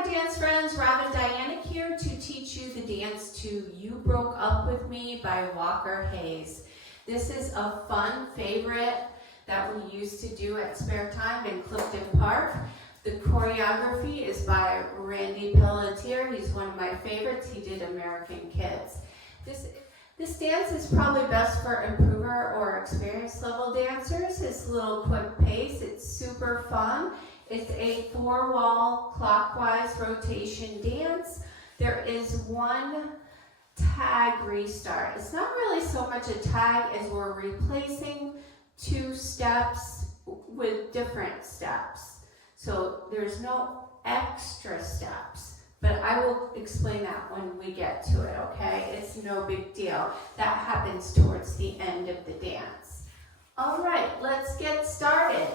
Hi dance friends, Robin Dyanick here to teach you the dance to You Broke Up With Me by Walker Hayes. This is a fun favorite that we used to do at spare time in Clifton Park. The choreography is by Pelletier. He's one of my favorites. He did American Kids. This dance is probably best for improver or experienced level dancers. It's a little quick pace. It's super fun. It's a 4-wall clockwise rotation dance. There is one tag restart. It's not really so much a tag as we're replacing 2 steps with different steps. So there's no extra steps, but I will explain that when we get to it, okay? It's no big deal. That happens towards the end of the dance. All right, let's get started.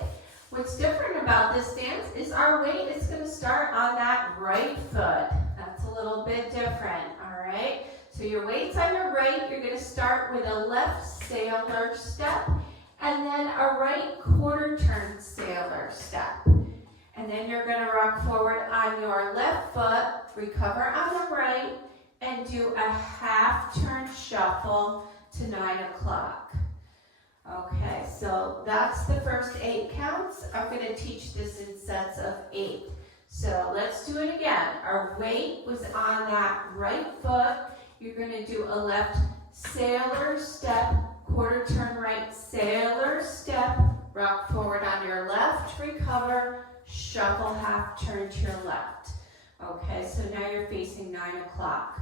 What's different about this dance is our weight is going to start on that right foot. That's a little bit different, all right? So your weight's on your right. You're going to start with a left sailor step and then a right quarter turn sailor step. And then you're going to rock forward on your left foot, recover on the right, and do a half turn shuffle to 9 o'clock. Okay, so that's the first 8 counts. I'm going to teach this in sets of 8. So let's do it again. Our weight was on that right foot. You're going to do a left sailor step, quarter turn right sailor step, rock forward on your left, recover, shuffle half turn to your left. Okay, so now you're facing 9 o'clock.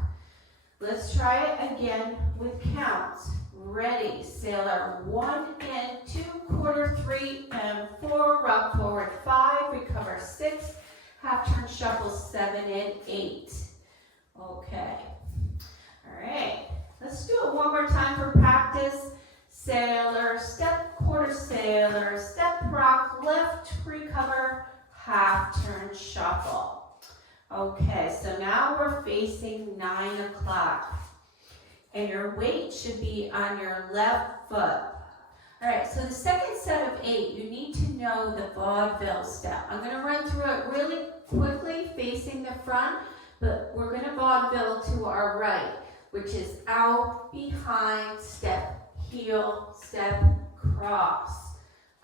Let's try it again with counts. Ready, sailor 1 and 2, quarter 3 and 4, rock forward 5, recover 6, half turn shuffle 7 and 8. Okay, all right, let's do it one more time for practice. Sailor step, quarter sailor step, rock left, recover, half turn shuffle. Okay, so now we're facing 9 o'clock. And your weight should be on your left foot. All right, so the second set of 8, you need to know the vaudeville step. I'm going to run through it really quickly facing the front, but we're going to vaudeville to our right, which is out, behind, step, heel, step, cross.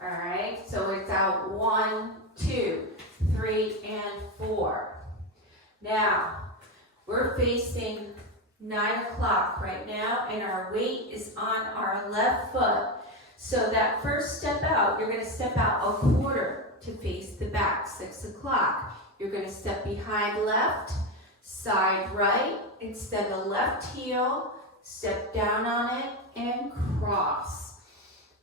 All right, so it's out 1, 2, 3, and 4. Now, we're facing 9 o'clock right now, and our weight is on our left foot. So that first step out, you're going to step out a quarter to face the back, 6 o'clock. You're going to step behind left, side right, instead of left heel, step down on it, and cross.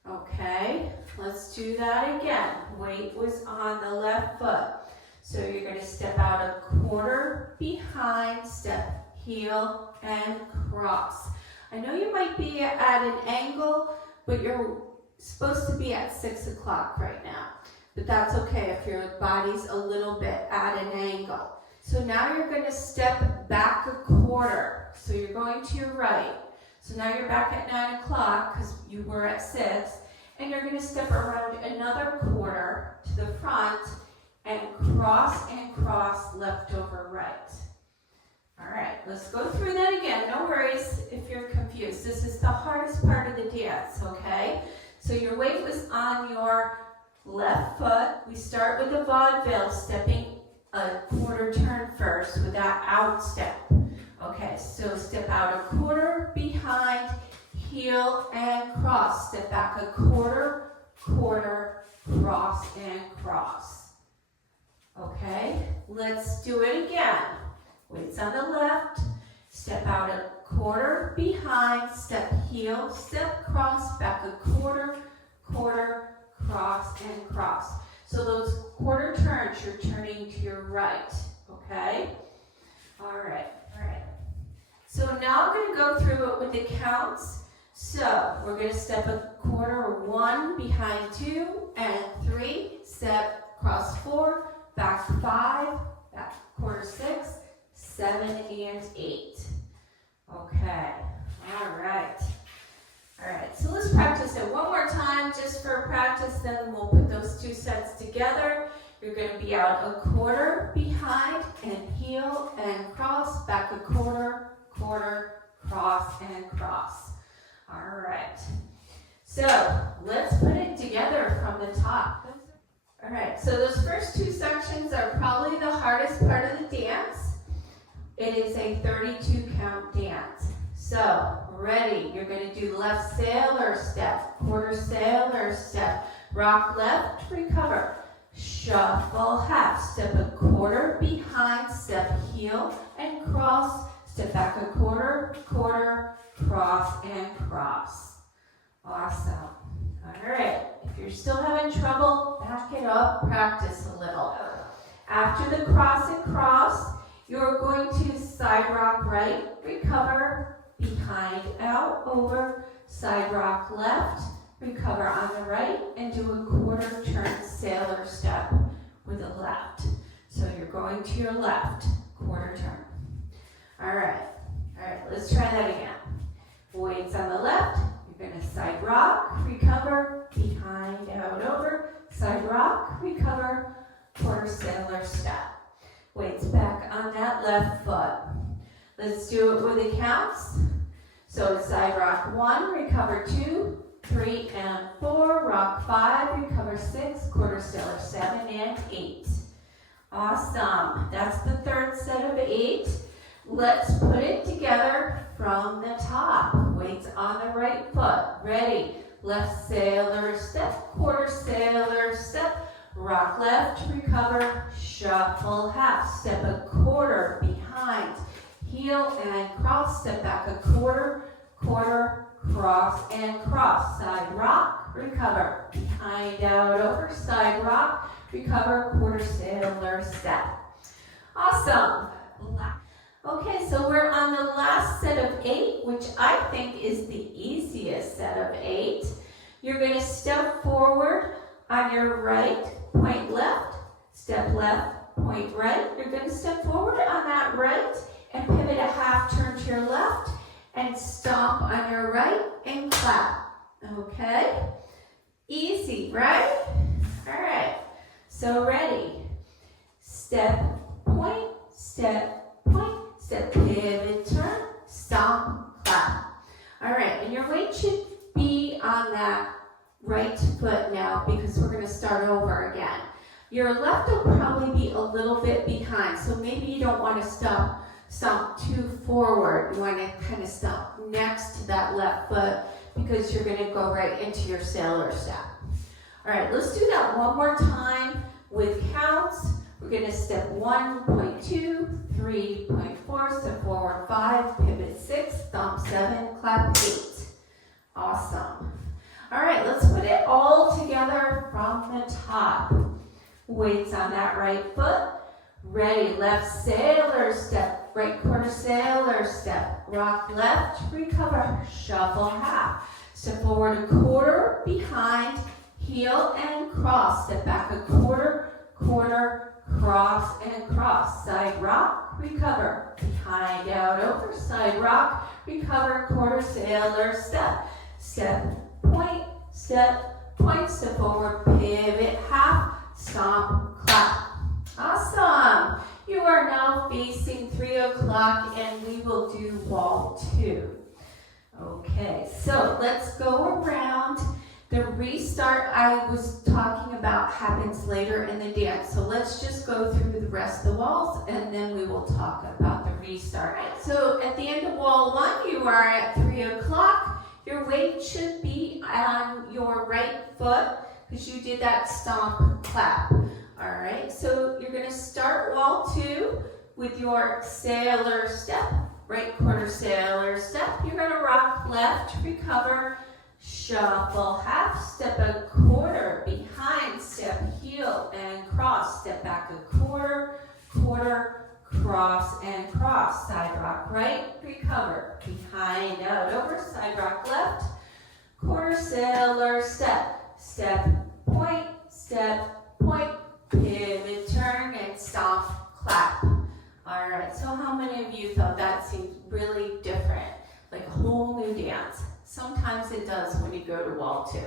Okay, let's do that again. Weight was on the left foot. So you're going to step out a quarter behind, step heel, and cross. I know you might be at an angle, but you're supposed to be at 6 o'clock right now. But that's okay if your body's a little bit at an angle. So now you're going to step back a quarter. So you're going to your right. So now you're back at 9 o'clock because you were at 6. And you're going to step around another quarter to the front and cross left over right. All right, let's go through that again. No worries if you're confused. This is the hardest part of the dance, okay? So your weight was on your left foot. We start with the vaudeville, stepping a quarter turn first with that out step. Okay, so step out a quarter, behind, heel, and cross. Step back a quarter, cross, and cross. Okay, let's do it again. Weight's on the left, step out a quarter, behind, step heel, step cross, back a quarter, cross, and cross. So those quarter turns, you're turning to your right, okay? All right. So now I'm going to go through it with the counts. So we're going to step a quarter 1, behind 2, and 3, step, cross 4, back 5, back quarter 6, 7, and 8. Okay, all right, so let's practice it one more time just for practice, then we'll put those 2 sets together. You're going to be out a quarter behind and heel and cross, back a quarter, quarter, cross, and cross. All right. So let's put it together from the top. All right, so those first two sections are probably the hardest part of the dance. It is a 32 count dance. So, ready, you're going to do left sailor step, quarter sailor step, rock left, recover, shuffle half, step a quarter behind, step heel and cross, step back a quarter, quarter, cross and cross. Awesome. All right, if you're still having trouble, back it up, practice a little. After the cross and cross, you're going to side rock right, recover, behind, out, over, side rock left, recover on the right, and do a quarter turn sailor step with the left. So you're going to your left, quarter turn. All right, let's try that again. Weights on the left, you're going to side rock, recover, behind, out, over, side rock, recover, quarter sailor step. Weights back on that left foot. Let's do it with the counts. So side rock 1, recover 2, 3 and 4, rock 5, recover 6, quarter sailor 7 and 8. Awesome. That's the third set of 8. Let's put it together from the top. Weights on the right foot. Ready. Left sailor step, quarter sailor step, rock left, recover, shuffle half, step a quarter behind, heel and cross, step back a quarter, quarter, cross and cross, side rock, recover, behind, out, over, side rock, recover, quarter sailor step. Awesome. Okay, so we're on the last set of 8, which I think is the easiest set of 8. You're going to step forward on your right, point left, point right. You're going to step forward on that right and pivot a half turn to your left and stomp on your right and clap. Okay? Easy, right? All right. So ready. Step, point, pivot, turn, stomp, clap. All right, and your weight should be on that right foot now because we're going to start over again. Your left will probably be a little bit behind, so maybe you don't want to stomp too forward. You want to kind of stomp next to that left foot because you're going to go right into your sailor step. All right, let's do that one more time with counts. We're going to step 1.2, 3.4, step forward 5, pivot 6, stomp 7, clap 8. Awesome. All right, let's put it all together from the top. Weights on that right foot. Ready, left sailor step, right quarter sailor step, rock left, recover, shuffle half. Step forward a quarter, behind, heel and cross. Step back a quarter, quarter, cross and cross. Side rock, recover, behind, out, over, side rock, recover, quarter sailor step. Step, point, step forward, pivot, half, stomp, clap. Awesome. You are now facing 3 o'clock and we will do wall 2. Okay, so let's go around. The restart I was talking about happens later in the dance. So let's just go through the rest of the walls and then we will talk about the restart. So at the end of wall 1, you are at 3 o'clock. Your weight should be on your right foot because you did that stomp clap. All right, so you're going to start wall 2 with your sailor step, right quarter sailor step. You're going to rock left, recover, shuffle half, step a quarter behind, step heel and cross, step back a quarter, quarter, cross and cross, side rock right, recover, behind, out, over, side rock left, quarter sailor step, point, pivot, turn, and stomp, clap. All right, so how many of you thought that seemed really different, like a whole new dance? Sometimes it does when you go to wall 2.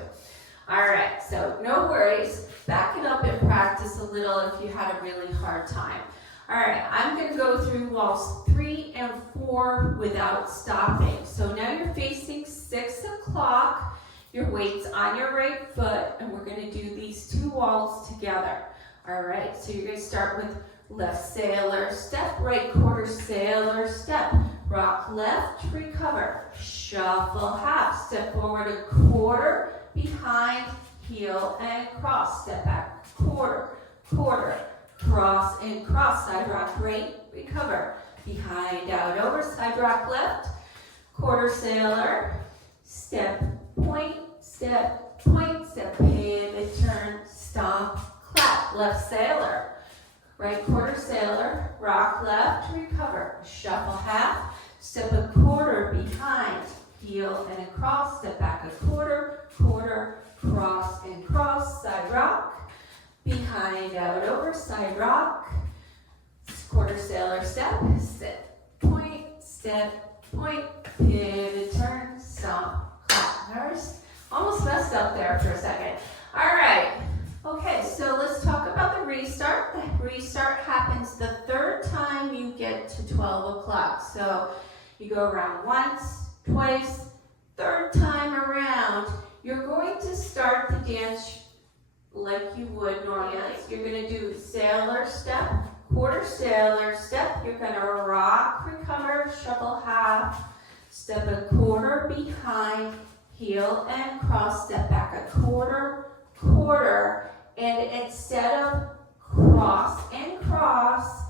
All right, so no worries. Back it up and practice a little skill if you had a really hard time. All right, I'm going to go through walls 3 and 4 without stopping. So now you're facing 6 o'clock. Your weight's on your right foot, and we're going to do these 2 walls together. All right, so you're going to start with left sailor step, right quarter sailor step, rock left, recover, shuffle half, step forward a quarter, behind, heel and cross, step back, quarter, quarter, cross and cross, side rock right, recover, behind, out, over, side rock left, quarter sailor, step, point, step, pivot, turn, stop, clap, left sailor, right quarter sailor, rock left, recover, shuffle half, step a quarter behind, heel and across, step back a quarter, quarter, cross and cross, side rock, behind, out, over, side rock, quarter sailor step, point, pivot, turn, stomp, clap. There's almost messed up there for a second. All right. Okay, so let's talk about the restart. The restart happens the 3rd time you get to 12 o'clock. So you go around once, twice, 3rd time around, you're going to start the dance like you would normally. You're going to do sailor step, quarter sailor step. You're going to rock, recover, shuffle half, step a quarter behind, heel and cross, step back a quarter, quarter, and instead of cross and cross,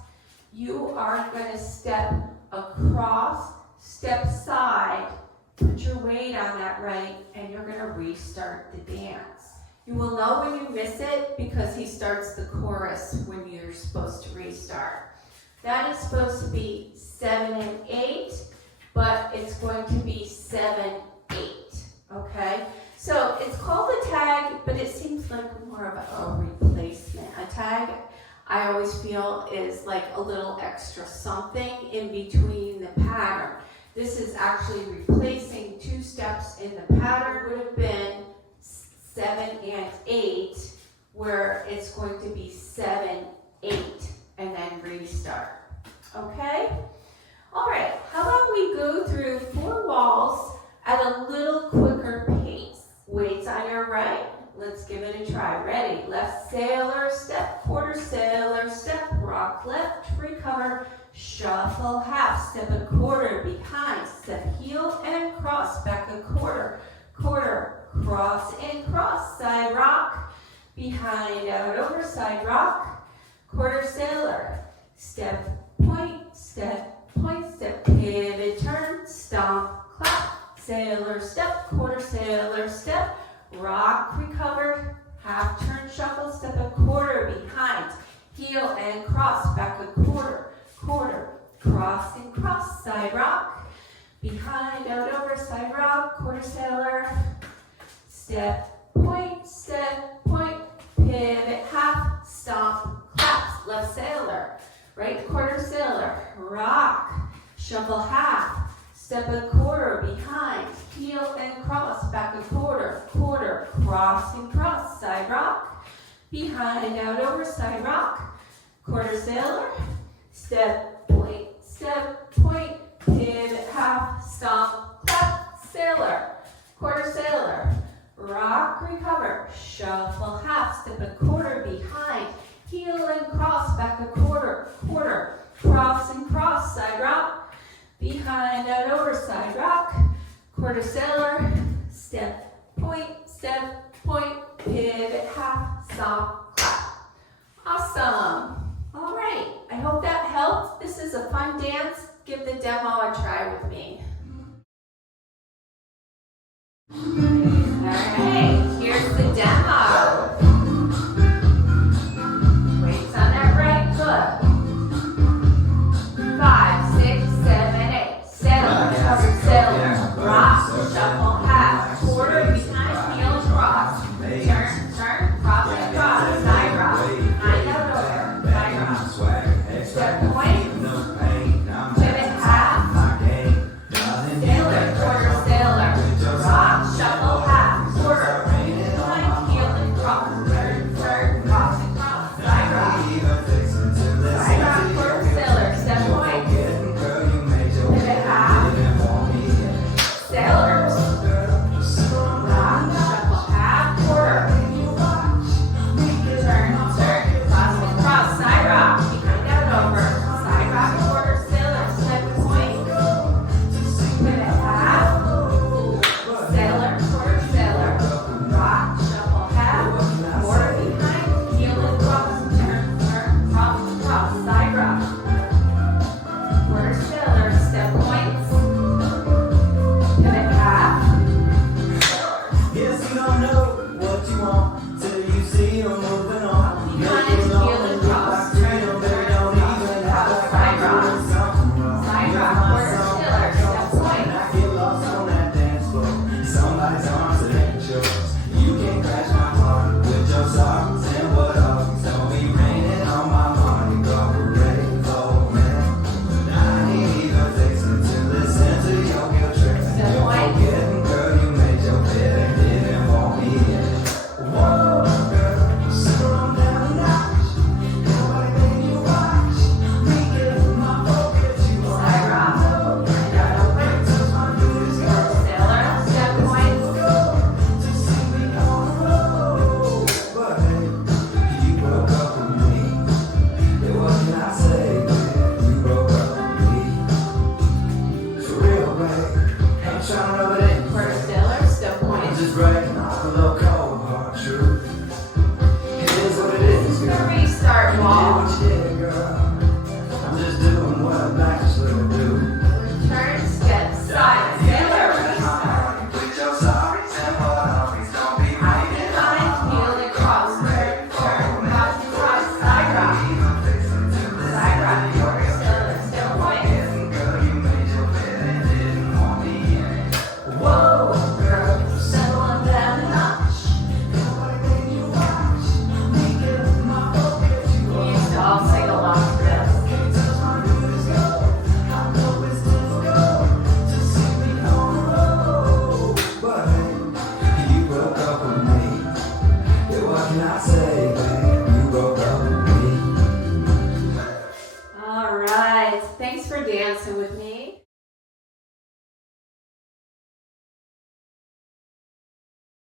you are going to step across, step side, put your weight on that right, and you're going to restart the dance. You will know when you miss it because he starts the chorus when you're supposed to restart. That is supposed to be 7 and 8, but it's going to be 7, 8, okay? So it's called a tag, but it seems like more of a replacement. A tag, I always feel, is like a little extra something in between the pattern. This is actually replacing 2 steps in the pattern. Would have been 7 and 8, where it's going to be 7, 8, and then restart. Okay? All right, how about we go through 4 walls at a little quicker pace. Weights on your right. Let's give it a try. Ready? Left sailor step, quarter sailor step, rock left, recover, shuffle half, step a quarter behind, step heel and cross, back a quarter, quarter, cross and cross, side rock, behind, out, over, side rock, quarter sailor, step, pivot, turn, stomp, clap, sailor step, quarter sailor step, rock, recover, half turn, shuffle, step a quarter behind, heel and cross, back a quarter, quarter, cross and cross, side rock, behind, out, over, side rock, quarter sailor, step, point, pivot, half, stomp, claps, left sailor, right quarter sailor, rock, shuffle half, step a quarter behind, heel and cross, back a quarter, quarter, cross and cross, side rock, behind, out, over, side rock, quarter sailor, step, point, pivot, half, stomp, clap, sailor, quarter sailor, rock, recover, shuffle half, step a quarter behind, heel and cross, back a quarter, quarter, cross and cross, side rock, behind, out, over, side rock, quarter sailor, step, point, pivot, half, stomp, clap. Awesome. All right, I hope that helped. This is a fun dance. Give the demo a try with me. All right, here's the demo. Weights on that right foot. 5, 6, 7, 8. Sailor, cover sailor, rock, shuffle half, quarter behind, heel, cross, turn, cross and cross, side rock, behind, out, over, side rock, step point, pivot half, sailor, quarter sailor, rock, shuffle half, quarter, behind, heel and no